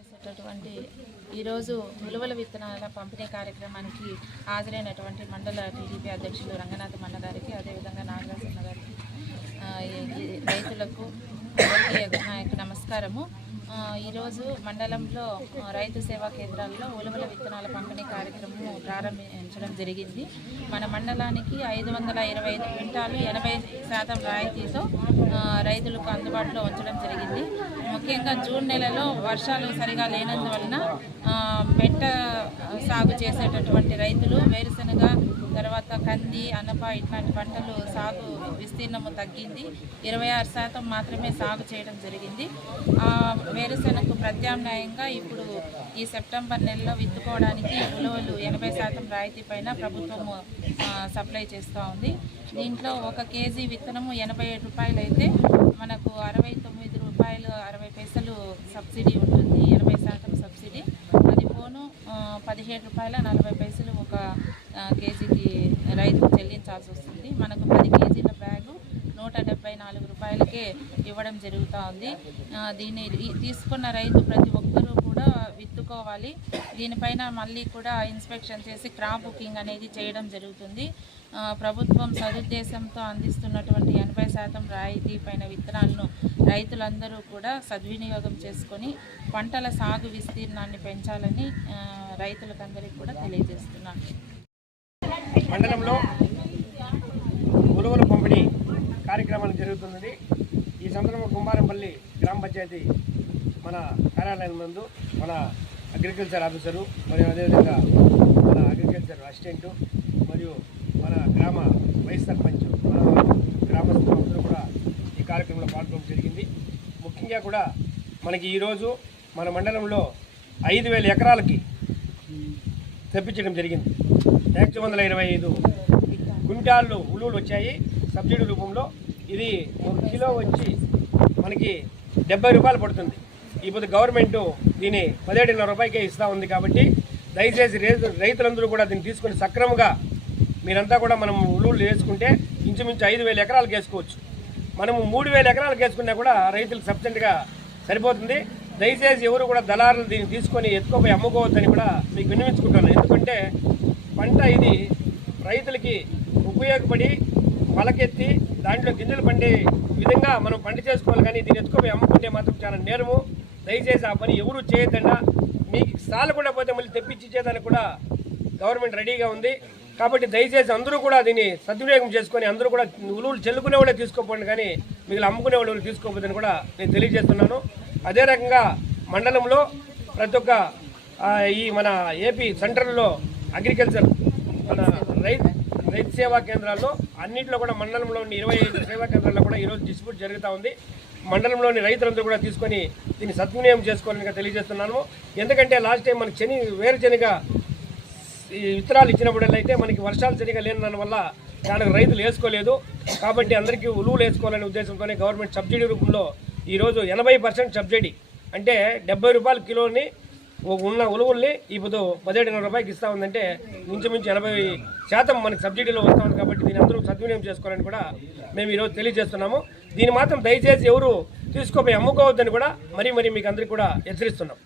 చేసేటటువంటి ఈరోజు ఉలువల విత్తనాల పంపిణీ కార్యక్రమానికి హాజరైనటువంటి మండల టీడీపీ అధ్యక్షులు రంగనాథ్ మన్న గారికి అదేవిధంగా నాగరాజన్న గారికి రైతులకు అందరికీ యొక్క నమస్కారము. ఈరోజు మండలంలో రైతు సేవా కేంద్రాల్లో ఉలువల విత్తనాల పంపిణీ కార్యక్రమం ప్రారంభించడం జరిగింది. మన మండలానికి ఐదు వందల ఇరవై ఐదు క్వింటాలు ఎనభై శాతం రాయితీతో రైతులకు అందుబాటులో ఉంచడం జరిగింది. ముఖ్యంగా జూన్ నెలలో వర్షాలు సరిగా లేనందువలన మెట్ట సాగు చేసేటటువంటి రైతులు వేరుశనగ తర్వాత కంది అనప ఇట్లాంటి పంటలు సాగు విస్తీర్ణము తగ్గింది. ఇరవై ఆరు శాతం మాత్రమే సాగు చేయడం జరిగింది. ఆ వేరుశెనగకు ప్రత్యామ్నాయంగా ఇప్పుడు ఈ సెప్టెంబర్ నెలలో విత్తుకోవడానికి ఉలవలు ఎనభై శాతం రాయితీ పైన ప్రభుత్వము సప్లై చేస్తూ ఉంది. దీంట్లో ఒక కేజీ విత్తనము ఎనభై ఏడు రూపాయలు అయితే మనకు అరవై తొమ్మిది రూపాయలు అరవై పైసలు సబ్సిడీ ఉంటుంది. ఎనభై శాతం సబ్సిడీ. అది పోను పదిహేడు రూపాయల నలభై పైసలు ఒక కేజీకి రైతు చెల్లించాల్సి వస్తుంది. మనకు పది కేజీల బ్యాగు నూట డెబ్బై నాలుగు రూపాయలకే ఇవ్వడం జరుగుతూ ఉంది. దీన్ని తీసుకున్న రైతు ప్రతి ఒక్కరూ విత్తుకోవాలి. దీనిపైన మళ్ళీ కూడా ఇన్స్పెక్షన్ చేసి క్రాప్ బుకింగ్ అనేది చేయడం జరుగుతుంది. ప్రభుత్వం సదుద్దేశంతో అందిస్తున్నటువంటి ఎనభై శాతం రాయితీ పైన విత్తనాలను రైతులందరూ కూడా సద్వినియోగం చేసుకొని పంటల సాగు విస్తీర్ణాన్ని పెంచాలని రైతులకందరికీ కూడా తెలియజేస్తున్నాను. మండలంలో ఉలువల పంపిణీ కార్యక్రమాలు జరుగుతున్నది. ఈ సందర్భంగా కుమారంపల్లి గ్రామ పంచాయతీ మన కార్యాలయం నందు మన అగ్రికల్చర్ ఆఫీసరు మరియు అదేవిధంగా మన అగ్రికల్చర్ అసిస్టెంట్ మరియు మన గ్రామ వైస్ సర్పంచ్ మన గ్రామస్తులు అందరూ కూడా ఈ కార్యక్రమంలో పాల్గొనడం జరిగింది. ముఖ్యంగా కూడా మనకి ఈరోజు మన మండలంలో ఐదు వేల ఎకరాలకి తెప్పించడం జరిగింది. యాక్చువల్ వందల ఇరవై ఐదు గుంటాళ్ళు ఉలువులు వచ్చాయి సబ్సిడీ రూపంలో. ఇది ఒక కిలో వచ్చి మనకి డెబ్బై రూపాయలు పడుతుంది. ఇప్పుడు గవర్నమెంట్ దీన్ని పదిహేడున్నర రూపాయకే ఇస్తూ ఉంది కాబట్టి దయచేసి రైతు రైతులందరూ కూడా దీన్ని తీసుకొని సక్రమంగా మీరంతా కూడా మనం ఉలువులు వేసుకుంటే ఇంచుమించు ఐదు వేల ఎకరాలకు వేసుకోవచ్చు. మనము మూడు వేల ఎకరాలకు వేసుకున్నా కూడా రైతులకు సబ్సిడీగా సరిపోతుంది. దయచేసి ఎవరు కూడా దళారులు దీన్ని తీసుకొని ఎత్తుకోపోయి అమ్ముకోవద్దని కూడా మీకు విన్నవించుకుంటున్నాను. ఎందుకంటే పంట ఇది రైతులకి ఉపయోగపడి మొలకెత్తి దాంట్లో గింజలు పండే విధంగా మనం పంట చేసుకోవాలి కానీ దీన్ని ఎత్తుకోపోయి అమ్ముకుంటే మాత్రం చాలా నేరము. దయచేసి ఆ పని ఎవరు చేయొద్దన్నా మీకు సాలకుండా పోతే మళ్ళీ తెప్పించి ఇచ్చేదానికి కూడా గవర్నమెంట్ రెడీగా ఉంది. కాబట్టి దయచేసి అందరూ కూడా దీన్ని సద్వినియోగం చేసుకొని అందరూ కూడా ఉలువులు చెల్లుకునే వాళ్ళే తీసుకోపోండి కానీ మిగిలిన అమ్ముకునే వాళ్ళు తీసుకోపోదని కూడా నేను తెలియజేస్తున్నాను. అదే రకంగా మండలంలో ప్రతి ఒక్క ఈ మన ఏపీ సెంట్రల్లో అగ్రికల్చర్ మన రైతు రైతు సేవా కేంద్రాల్లో అన్నింటిలో కూడా మండలంలోని ఇరవై ఐదు సేవా కేంద్రాల్లో కూడా ఈరోజు డిస్ప్యూట్ జరుగుతూ ఉంది. మండలంలోని రైతులందరూ కూడా తీసుకొని దీన్ని సద్వినియోగం చేసుకోవాలని తెలియజేస్తున్నాను. ఎందుకంటే లాస్ట్ టైం మనకి శని వేరుశనిగా ఈ విత్తనాలు ఇచ్చినప్పుడల్లా అయితే మనకి వర్షాలు సరిగా లేని దానివల్ల దానికి రైతులు వేసుకోలేదు. కాబట్టి అందరికీ ఉలువులు వేసుకోవాలనే ఉద్దేశంతోనే గవర్నమెంట్ సబ్సిడీ రూపంలో ఈరోజు ఎనభై పర్సెంట్ సబ్సిడీ అంటే డెబ్బై రూపాయల కిలోని ఉన్న ఉలువుల్ని ఇప్పుడు పదిహేడున్నర రూపాయలకి ఇస్తా ఉందంటే ఇంచుమించు ఎనభై శాతం మనకి సబ్సిడీలో వస్తూ ఉంది కాబట్టి దీని అందరూ సద్వినియోగం చేసుకోవాలని కూడా మేము ఈరోజు తెలియజేస్తున్నాము. దీన్ని మాత్రం దయచేసి ఎవరు తీసుకోపోయి అమ్ముకోవద్దని కూడా మరీ మరీ మీకు అందరికీ కూడా హెచ్చరిస్తున్నాం.